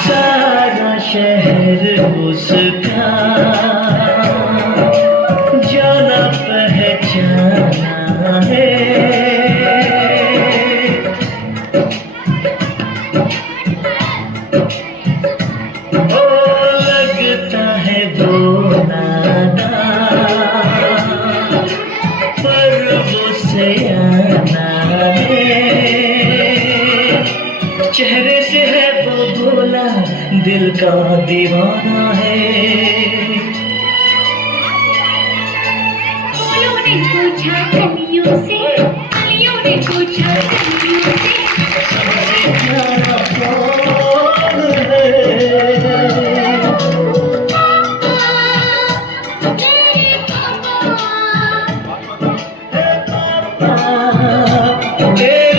सारा शहर उसका जाना पहचाना है। ओ लगता है वो नादान पर वो सयाना है। चेहरे से है वो भोला, दिल का दीवाना है। फूलों ने पूछा कलियों से, कलियों ने पूछा कलियों से, सबसे प्यारा कौन है? मेरे पापा। ए